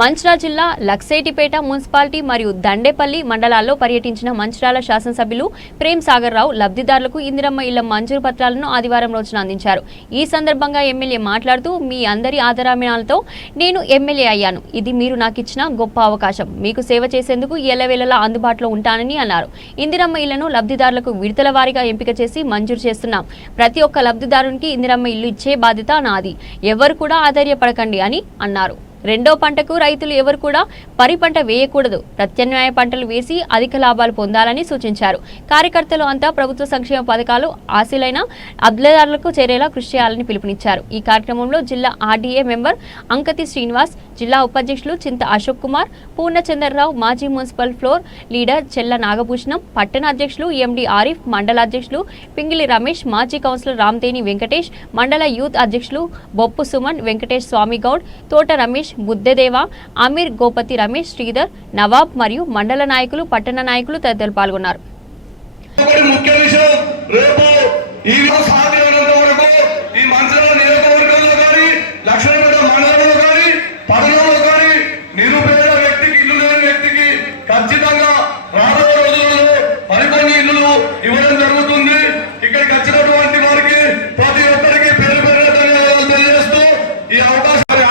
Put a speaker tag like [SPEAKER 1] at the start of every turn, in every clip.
[SPEAKER 1] మంచిర్యాల జిల్లా లక్సేటిపేట మున్సిపాలిటీ మరియు దండేపల్లి మండలాల్లో పర్యటించిన మంచిర్యాల శాసనసభ్యులు ప్రేమ్ సాగర్ రావు లబ్ధిదారులకు ఇందిరమ్మ ఇళ్ళ మంజూరు పత్రాలను ఆదివారం రోజున అందించారు. ఈ సందర్భంగా ఎమ్మెల్యే మాట్లాడుతూ మీ అందరి ఆదరాభిమానాలతో నేను ఎమ్మెల్యే అయ్యాను. ఇది మీరు నాకు ఇచ్చిన గొప్ప అవకాశం. మీకు సేవ చేసేందుకు ఎల్లవేళలా అందుబాటులో ఉంటానని అన్నారు. ఇందిరమ్మ ఇళ్ళను లబ్ధిదారులకు విడతల వారీగా ఎంపిక చేసి మంజూరు చేస్తున్నాం. ప్రతి ఒక్క లబ్ధిదారునికి ఇందిరమ్మ ఇల్లు ఇచ్చే బాధ్యత నాది. ఎవరు కూడా ఆధైర్యపడకండి అని అన్నారు. రెండో పంటకు రైతులు ఎవరు కూడా పరి పంట వేయకూడదు. ప్రత్యామ్నాయ పంటలు వేసి అధిక లాభాలు పొందాలని సూచించారు. కార్యకర్తలు అంతా ప్రభుత్వ సంక్షేమ పథకాలు ఆశీలైన అబ్లదారులకు చేరేలా కృషి చేయాలని పిలుపునిచ్చారు. ఈ కార్యక్రమంలో జిల్లా ఆర్డీఏ మెంబర్ అంకతి శ్రీనివాస్ జిల్లా ఉపాధ్యక్షులు చింత అశోక్ కుమార్ పూర్ణచంద్రరావు మాజీ మున్సిపల్ ఫ్లోర్ లీడర్ చెల్ల నాగభూషణం పట్టణ అధ్యక్షులు ఎండి ఆరిఫ్ మండల అధ్యక్షులు పింగిలి రమేష్ మాజీ కౌన్సిలర్ రామ్తేని వెంకటేష్ మండల యూత్ అధ్యక్షులు బొప్పు సుమన్ వెంకటేష్ స్వామిగౌడ్ తోట రమేష్ బుద్దెదేవ అమీర్ గోపతి రమేష్ శ్రీధర్ నవాబ్ మరియు మండల నాయకులు పట్టణ నాయకులు తదితరులు పాల్గొన్నారు
[SPEAKER 2] ఒకటి ముఖ్య విషయం రేపు ఈ రోజు సాధ్యమైనంత వరకు ఈ మంత్రాల నియోజకవర్గంలో కానీ లక్ష్మణపేట మండలంలో కానీ పట్టణంలో కానీ నిరుపేద వ్యక్తికి ఇల్లు లేని వ్యక్తికి ఖచ్చితంగా రాబోయే రోజులలో మరికొన్ని ఇల్లులు ఇవ్వడం జరుగుతుంది ఇక్కడికి వచ్చినటువంటి వారికి ప్రతి ఒక్కరికి పేరు పేరున ధన్యవాదాలు తెలియజేస్తూ ఈ అవకాశం మరి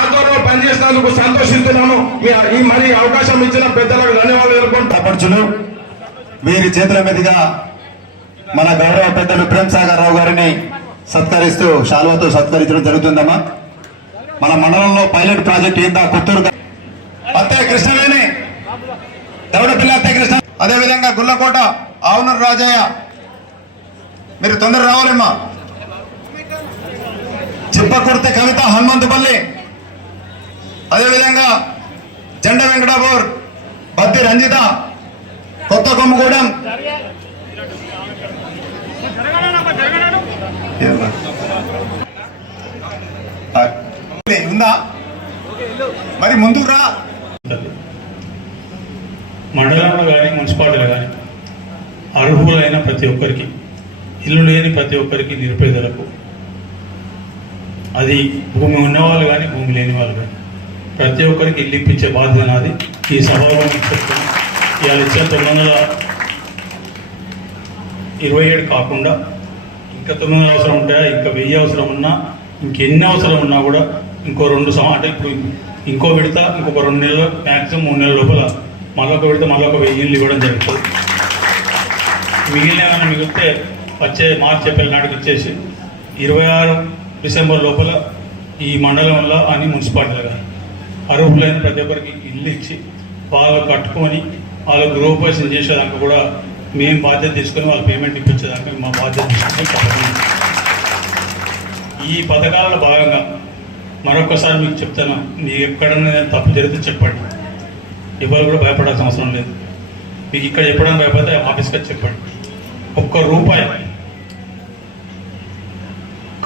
[SPEAKER 2] ఇచ్చినందుకు సంతోషిస్తున్నాను ఈ మరి అవకాశం ఇచ్చిన పెద్దలకు ధన్యవాదాలు
[SPEAKER 3] తెలుపుకుంటున్నాను వీరి చేతుల మీదుగా మన గౌరవ పెద్దలు ప్రేమ్ సాగర్ రావు గారిని సత్కరిస్తూ శాల్వతో సత్కరించడం జరుగుతుందమ్మా. మన మండలంలో పైలట్ ప్రాజెక్ట్ ఏందా? కొత్తూరు అత్తయ్య కృష్ణవేణి దౌడపిల్ల అత్తయ్య కృష్ణ అదేవిధంగా గుల్లకోట ఆవునూరు రాజయ్య. మీరు తొందర రావాలమ్మా. చిప్పకుర్తి కవిత హనుమంతుపల్లి. అదేవిధంగా జెండ వెంకటాపూర్ బద్ది రంజిత కొత్త కొమ్మగూడెం. ఉందా? మరి ముందుకు రా.
[SPEAKER 4] మండలంలో కానీ మున్సిపాలిటీలో కానీ అర్హులైన ప్రతి ఒక్కరికి ఇల్లు లేని ప్రతి ఒక్కరికి నిరుపేదలకు అది భూమి ఉన్నవాళ్ళు కానీ భూమి లేని వాళ్ళు కానీ ప్రతి ఒక్కరికి ఇల్లు ఇప్పించే బాధ్యత నాది. ఈ సభలో చెప్తాను ఇవాళ ఇచ్చిన తొమ్మిది వందల ఇరవై ఏడు కాకుండా ఇంకా తొమ్మిది వందల అవసరం ఉంటాయా? ఇంకా వెయ్యి అవసరం ఉన్నా ఇంకెన్ని అవసరం ఉన్నా కూడా ఇంకో రెండు సంవత్సరం అంటే ఇప్పుడు ఇంకో విడత ఇంకొక రెండు నెలలు మ్యాక్సిమం మూడు నెలల లోపల మళ్ళొక విడత మళ్ళొక ఒక వెయ్యి ఇల్లు ఇవ్వడం జరుగుతుంది. మిగిలిన ఏమైనా మిగిలితే వచ్చే మార్చి ఏప్రిల్ నాటికి వచ్చేసి ఇరవై ఆరు డిసెంబర్ లోపల ఈ మండలంలో అని మున్సిపాలిటీలు కానీ అర్హులైన ప్రతి ఒక్కరికి ఇల్లు ఇచ్చి వాళ్ళు కట్టుకొని వాళ్ళు గృహోపేషన్ చేసేదాకా కూడా మేము బాధ్యత తీసుకొని వాళ్ళ పేమెంట్ ఇప్పించేదాకా మా బాధ్యత తీసుకొని ఈ పథకాలలో భాగంగా మరొకసారి మీకు చెప్తాను మీకు ఎక్కడన్నా నేను తప్పు జరిగితే చెప్పండి. ఎవరు కూడా భయపడాల్సిన అవసరం లేదు. మీకు ఇక్కడ చెప్పడం భయపడితే ఆఫీస్కి వచ్చి చెప్పండి. ఒక్క రూపాయి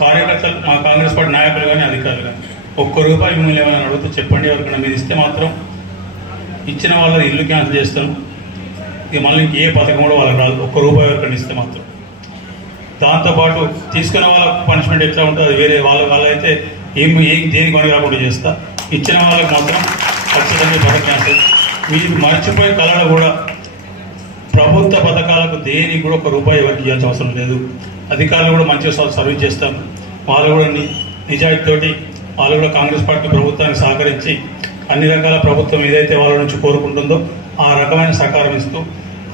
[SPEAKER 4] కార్యకర్తలు మా కాంగ్రెస్ పార్టీ నాయకులు కానీ అధికారులు కానీ ఒక్క రూపాయి మిమ్మల్ని ఏమైనా అడిగితే చెప్పండి ఎవరికైనా మీరు ఇస్తే మాత్రం ఇచ్చిన వాళ్ళ ఇల్లు క్యాన్సిల్ చేస్తాను. ఇక మళ్ళీ ఏ పథకం కూడా వాళ్ళకి రాదు ఒక్క రూపాయి ఎవరికైనా ఇస్తే మాత్రం. దాంతోపాటు తీసుకునే వాళ్ళ పనిష్మెంట్ ఎట్లా ఉంటుంది అది వేరే వాళ్ళ వాళ్ళైతే ఏం ఏం దేనికి కొని రాకుండా చేస్తా. ఇచ్చిన వాళ్ళకి మాత్రం ఖచ్చితంగా పథకం క్యాన్సిల్. మీరు మర్చిపోయి కళలో కూడా ప్రభుత్వ పథకాలకు దేనికి కూడా ఒక రూపాయి ఎవరికి ఇవ్వాల్సిన అవసరం లేదు. అధికారులు కూడా మంచిగా స- సర్వీస్ చేస్తాం వాళ్ళు కూడా ని- నిజాయితీతోటి వాళ్ళు కూడా కాంగ్రెస్ పార్టీ ప్రభుత్వానికి సహకరించి అన్ని రకాల ప్రభుత్వం ఏదైతే వాళ్ళ నుంచి కోరుకుంటుందో ఆ రకమైన సహకారం ఇస్తూ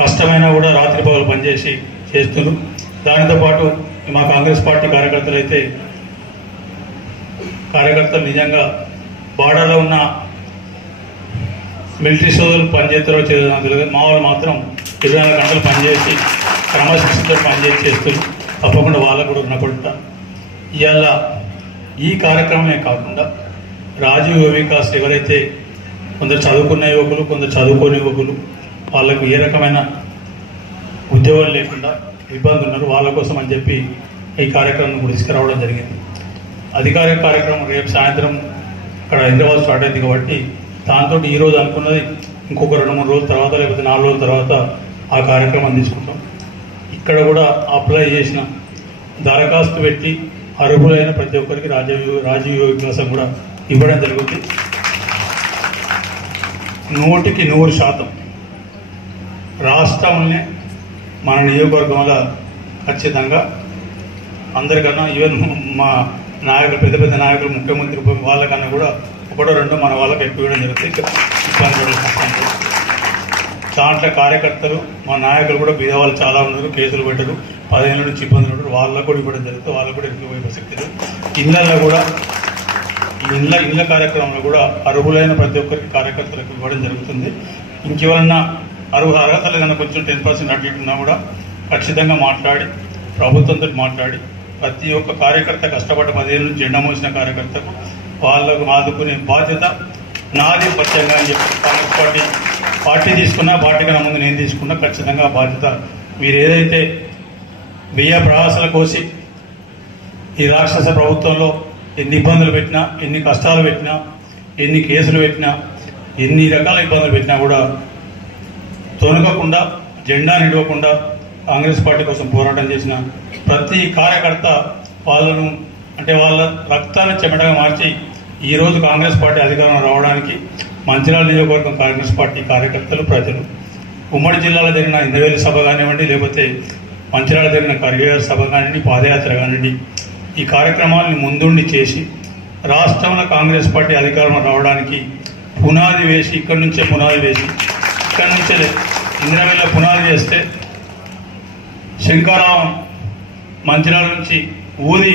[SPEAKER 4] కష్టమైనా కూడా రాత్రి పగలు పనిచేసి చేస్తున్నారు దానితో పాటు మా కాంగ్రెస్ పార్టీ కార్యకర్తలు అయితే కార్యకర్తలు నిజంగా బార్డర్లో ఉన్న మిలిటరీ సోదరులు పనిచేస్తారో చేయదో తెలియదు. మా వాళ్ళు మాత్రం ఇరవై నాలుగు గంటలు పనిచేసి క్రమశిక్షణతో పనిచేసి చేస్తున్నారు తప్పకుండా వాళ్ళకు కూడా రుణపడతా. ఇవాళ ఈ కార్యక్రమమే కాకుండా రాజీవ్ యువ వికాస్ ఎవరైతే కొందరు చదువుకున్న యువకులు కొందరు చదువుకోని యువకులు వాళ్ళకు ఏ రకమైన ఉద్యోగాలు లేకుండా ఇబ్బంది ఉన్నారు వాళ్ళ కోసం అని చెప్పి ఈ కార్యక్రమం కూడా తీసుకురావడం జరిగింది. అధికారిక కార్యక్రమం రేపు సాయంత్రం ఇక్కడ హైదరాబాద్ స్టార్ట్ అయింది కాబట్టి దాంతో ఈరోజు అనుకున్నది ఇంకొక రెండు మూడు రోజుల తర్వాత లేకపోతే నాలుగు రోజుల తర్వాత ఆ కార్యక్రమం తీసుకుంటాం. ఇక్కడ కూడా అప్లై చేసిన దరఖాస్తు పెట్టి అర్హులైన ప్రతి ఒక్కరికి రాజీవ్ రాజీవ్ వికాసం కూడా ఇవ్వడం జరుగుతుంది. నూటికి నూరు శాతం రాష్ట్రంలోనే మన నియోజకవర్గంలో ఖచ్చితంగా అందరికన్నా ఈవెన్ మా నాయకులు పెద్ద పెద్ద నాయకులు ముఖ్యమంత్రి వాళ్ళకన్నా కూడా ఒకటో రెండో మన వాళ్ళకి ఎక్కువ ఇవ్వడం జరుగుతుంది. దాంట్లో కార్యకర్తలు మా నాయకులు కూడా బీదవాళ్ళు చాలా ఉన్నారు కేసులు పెట్టరు. పదిహేను నుంచి ఇబ్బందులు ఉంటారు వాళ్ళకు కూడా ఇవ్వడం జరుగుతుంది వాళ్ళకు కూడా ఇంటికి పోయే ప్రసక్తి లేదు. ఇళ్ళల్లో కూడా ఇళ్ళ ఇళ్ళ కార్యక్రమంలో కూడా అర్హులైన ప్రతి ఒక్కరికి కార్యకర్తలకు ఇవ్వడం జరుగుతుంది. ఇంకెవరన్నా అర్హు అర్హత లేదన్నా కొంచెం టెన్ పర్సెంట్ అటు ఉన్నా కూడా ఖచ్చితంగా మాట్లాడి ప్రభుత్వంతో మాట్లాడి ప్రతి ఒక్క కార్యకర్త కష్టపడ్డ పదిహేను నుంచి జెండా మోసిన కార్యకర్తకు వాళ్ళకు ఆదుకునే బాధ్యత నాది పచ్చంగా అని చెప్పి కాంగ్రెస్ పార్టీ పార్టీ తీసుకున్నా పార్టీ కన్నా ముందు నేను తీసుకున్నా ఖచ్చితంగా బాధ్యత మీరు ఏదైతే వెయ్యి ప్రవాసాల కోసి ఈ రాక్షస ప్రభుత్వంలో ఎన్ని ఇబ్బందులు పెట్టినా ఎన్ని కష్టాలు పెట్టినా ఎన్ని కేసులు పెట్టినా ఎన్ని రకాల ఇబ్బందులు పెట్టినా కూడా తొనకకుండా జెండా నిడవకుండా కాంగ్రెస్ పార్టీ కోసం పోరాటం చేసిన ప్రతి కార్యకర్త వాళ్ళను అంటే వాళ్ళ రక్తాన్ని చెమటగా మార్చి ఈ రోజు కాంగ్రెస్ పార్టీ అధికారం రావడానికి మంచిర్యాల నియోజకవర్గం కాంగ్రెస్ పార్టీ కార్యకర్తలు ప్రజలు ఉమ్మడి జిల్లాలో జరిగిన ఇందవేలి సభ కానివ్వండి లేకపోతే మంచిర్యాల జరిగిన కరిగేరు సభ కానివ్వండి పాదయాత్ర కానివ్వండి ఈ కార్యక్రమాలను ముందుండి చేసి రాష్ట్రంలో కాంగ్రెస్ పార్టీ అధికారం రావడానికి పునాది వేసి ఇక్కడి నుంచే పునాది వేసి ఇక్కడి నుంచే ఇందిరావేళ పునాది చేస్తే శంకారావం మంచిరాల నుంచి ఊది